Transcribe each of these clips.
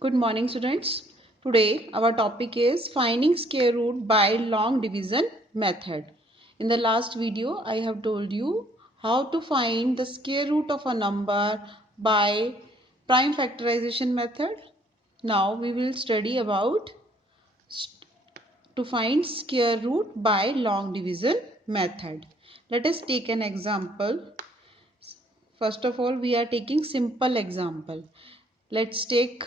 Good morning, students. Today our topic is finding square root by long division method. In the last video I have told you how to find the square root of a number by prime factorization method. Now we will study about to find square root by long division method. Let us take an example. First of all, we are taking simple example. Let's take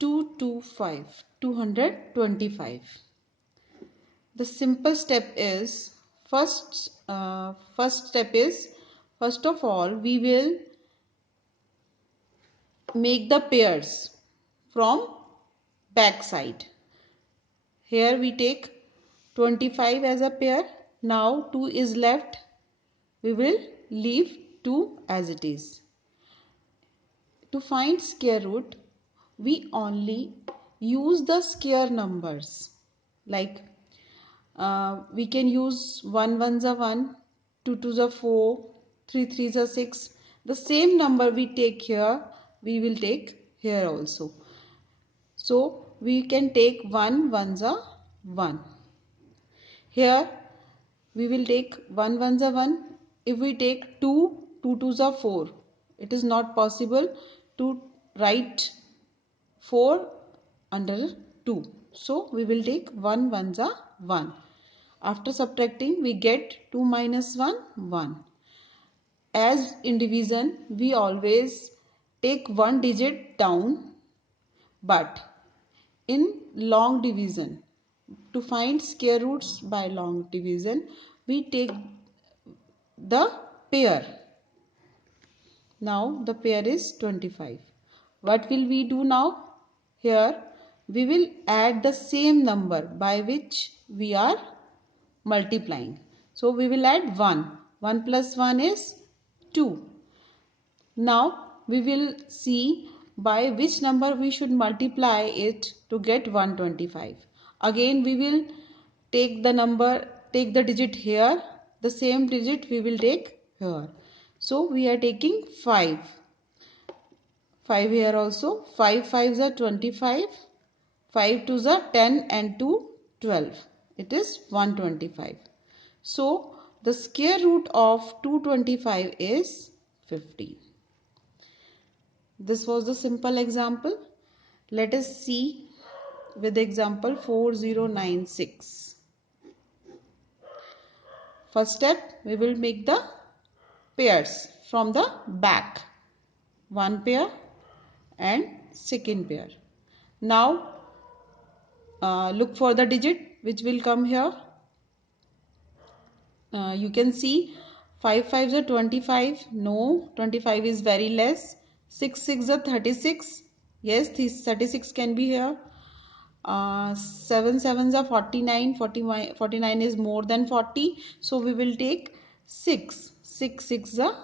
225. The simple step is first step is first of all we will make the pairs from back side. Here we take 25 as a pair. Now 2 is left. We will leave 2 as it is. To find square root, we only use the square numbers like we can use 1 ones are 1, 2 twos are 4, 3 threes are 6. The same number we take here, we will take here also. So we can take 1 ones are 1. Here we will take 1 ones are 1. If we take 2, 2 twos are 4. It is not possible to write 4 under 2. So we will take 1 ones are 1. After subtracting, we get 2 minus 1, 1. As in division, we always take one digit down, but in long division, to find square roots by long division, we take the pair. Now the pair is 25. What will we do now? Here we will add the same number by which we are multiplying. So we will add 1. 1 plus 1 is 2. Now we will see by which number we should multiply it to get 125. Again we will take the digit here. The same digit we will take here. So we are taking 5. 5 here also. 5 5s are 25. 5 2s are 10 and 2 12. It is 125. So the square root of 225 is 50. This was the simple example. Let us see with example 4096. First step, we will make the pairs from the back. One pair and second pair. Now look for the digit which will come here. You can see 5 5s are 25. No, 25 is very less. 6 6 are 36. Yes, this 36 can be here. 7 7s are 49. 49 is more than 40. So we will take 6. 6 6 are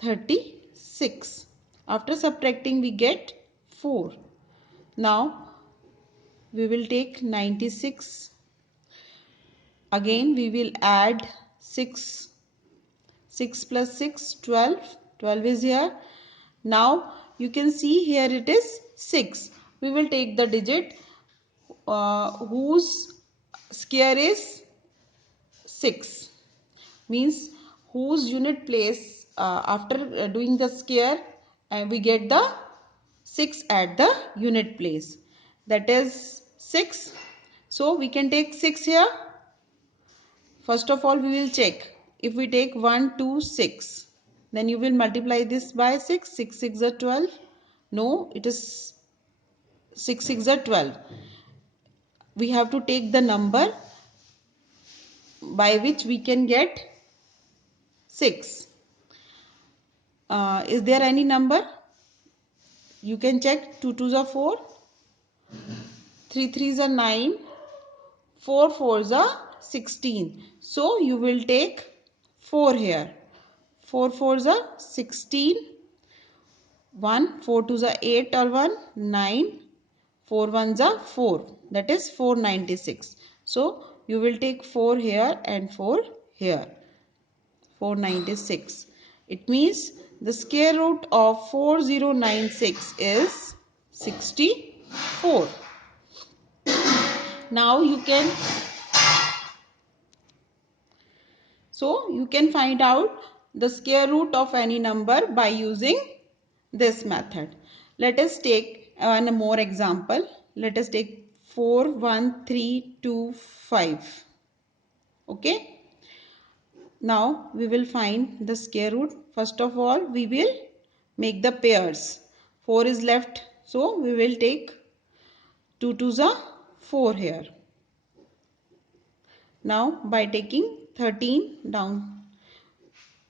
36. After subtracting we get 4. Now we will take 96. Again we will add 6. 6 plus 6, 12. 12 is here. Now you can see here it is 6. We will take the digit whose square is 6. Means whose unit place after doing the square we get the 6 at the unit place. That is 6. So we can take 6 here. First of all we will check. If we take 1, 2, 6, then you will multiply this by 6. 6 6 are 12. No, it is 6 6 are 12. We have to take the number by which we can get 6. Is there any number? You can check. 2 2s are 4. 3 3s are 9. 4 4s are 16. So you will take 4 here. 4 4s are 16. 1 4 2s are 8 or 1 9. 4 1s are 4. That is 496. So you will take 4 here and 4 here. 496. It means the square root of 4096 is 64. Now you can find out the square root of any number by using this method. Let us take one more example. Let us take 41325. Okay. Now we will find the square root. First of all, we will make the pairs. 4 is left, so we will take 2 twos are 4 here. Now by taking 13 down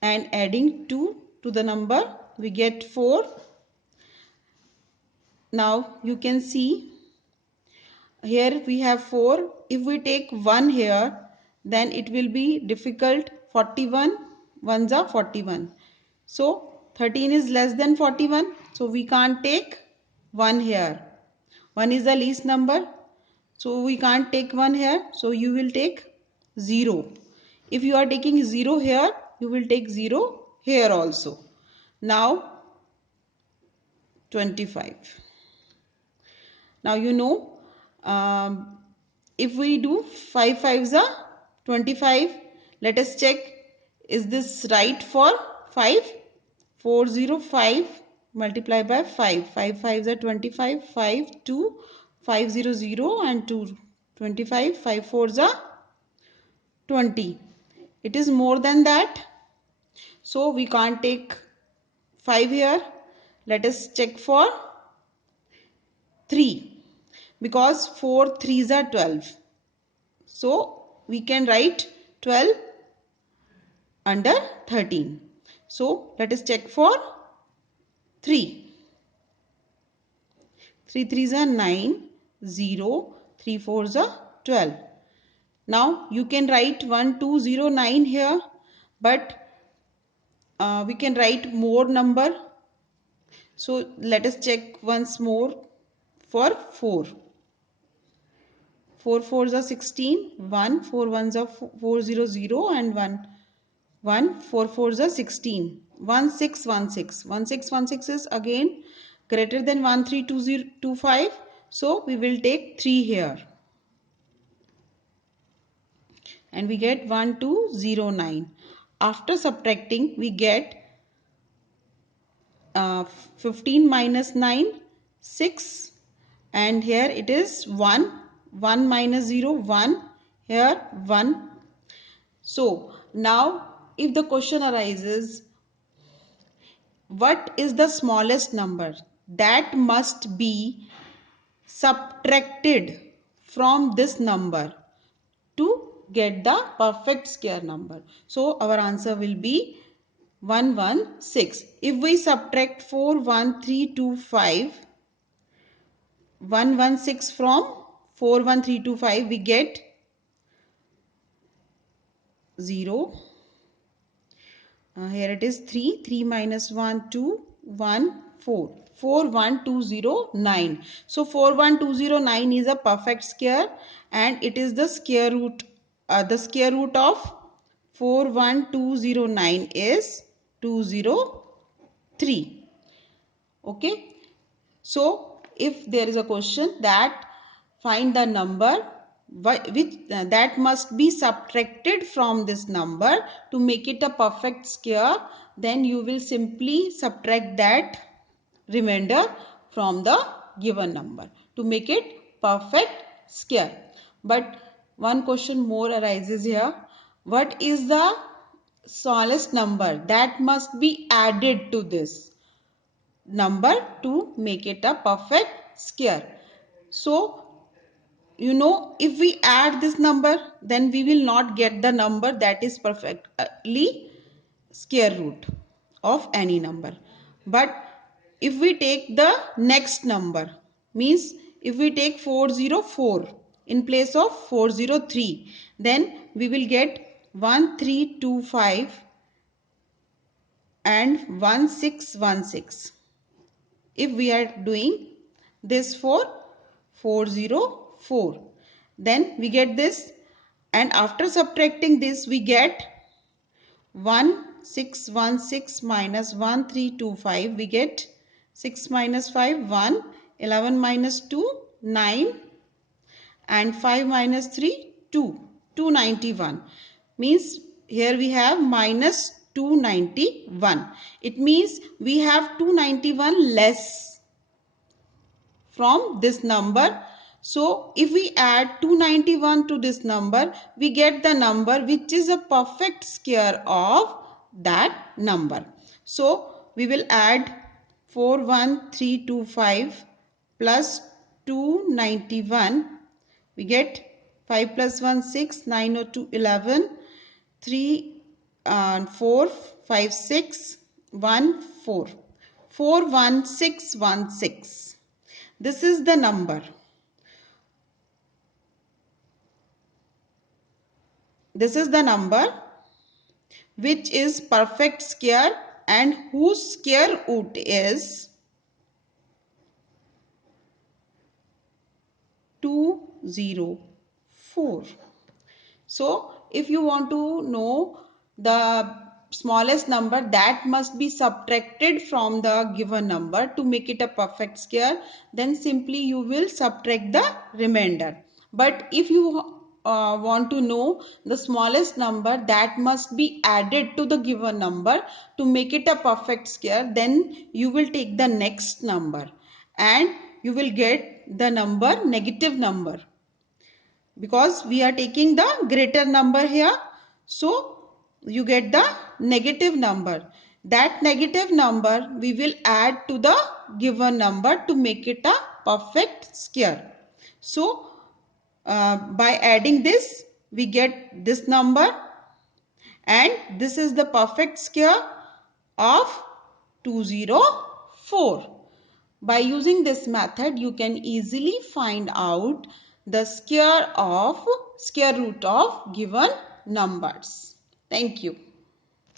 and adding 2 to the number, we get 4. Now you can see here we have 4. If we take 1 here, then it will be difficult. 41 ones are 41. So 13 is less than 41. So we can't take 1 here. 1 is the least number. So we can't take 1 here. So you will take 0. If you are taking 0 here, you will take 0 here also. Now 25. Now you know, if we do 5 5s are 25. Let us check, is this right for 5? 405 multiplied by 5. 5 5s are 25. 5 2 500 and 2 25. 5 4s are 20. It is more than that. So we can't take 5 here. Let us check for 3. Because 4 3s are 12. So we can write 12 under 13. So let us check for 3. 3 3s are 9, 0, 3 4s are 12. Now you can write 1209 here, but we can write more number. So let us check once more for 4. 4 4s are 16, 1 4 1s are 400 and 1 4 4s are 16. 1616. 1616 is again greater than 132025. So we will take 3 here. And we get 1209. After subtracting, we get 15 minus 9, 6. And here it is 1. 1 minus 0, 1. Here 1. So now if the question arises, what is the smallest number that must be subtracted from this number to get the perfect square number? So our answer will be 116. If we subtract 41325, 116 from 41325, we get 0. Here it is 3. 3 minus 1, 2, 1, 4. 41209. So 41209 is a perfect square and it is the square root. The square root of 41209 is 203. Okay. So if there is a question that find the number which that must be subtracted from this number to make it a perfect square, then you will simply subtract that remainder from the given number to make it perfect square. But one question more arises here. What is the smallest number that must be added to this number to make it a perfect square? So you know, if we add this number, then we will not get the number that is perfectly square root of any number. But if we take the next number, means if we take 404 in place of 403, then we will get 1325 and 1616. If we are doing this for 404, then we get this, and after subtracting this we get 1 616 minus 1325. We get 6 minus 5, 1. 11 minus 2, 9. And 5 minus 3, 2. 291. Means here we have minus 291. It means we have 291 less from this number. So if we add 291 to this number, we get the number which is a perfect square of that number. So we will add 41325 plus 291. We get 5 plus 1 6, 9 or 2 11, 3 4, 5 6, 1 4. 41616. This is the number. This is the number which is perfect square and whose square root is 204. So if you want to know the smallest number that must be subtracted from the given number to make it a perfect square, then simply you will subtract the remainder. But if you want to know the smallest number that must be added to the given number to make it a perfect square, then you will take the next number and you will get the number negative number, because we are taking the greater number here. So you get the negative number. That negative number we will add to the given number to make it a perfect square. So by adding this we get this number, and this is the perfect square of 204. By using this method, you can easily find out the square root of given numbers. Thank you.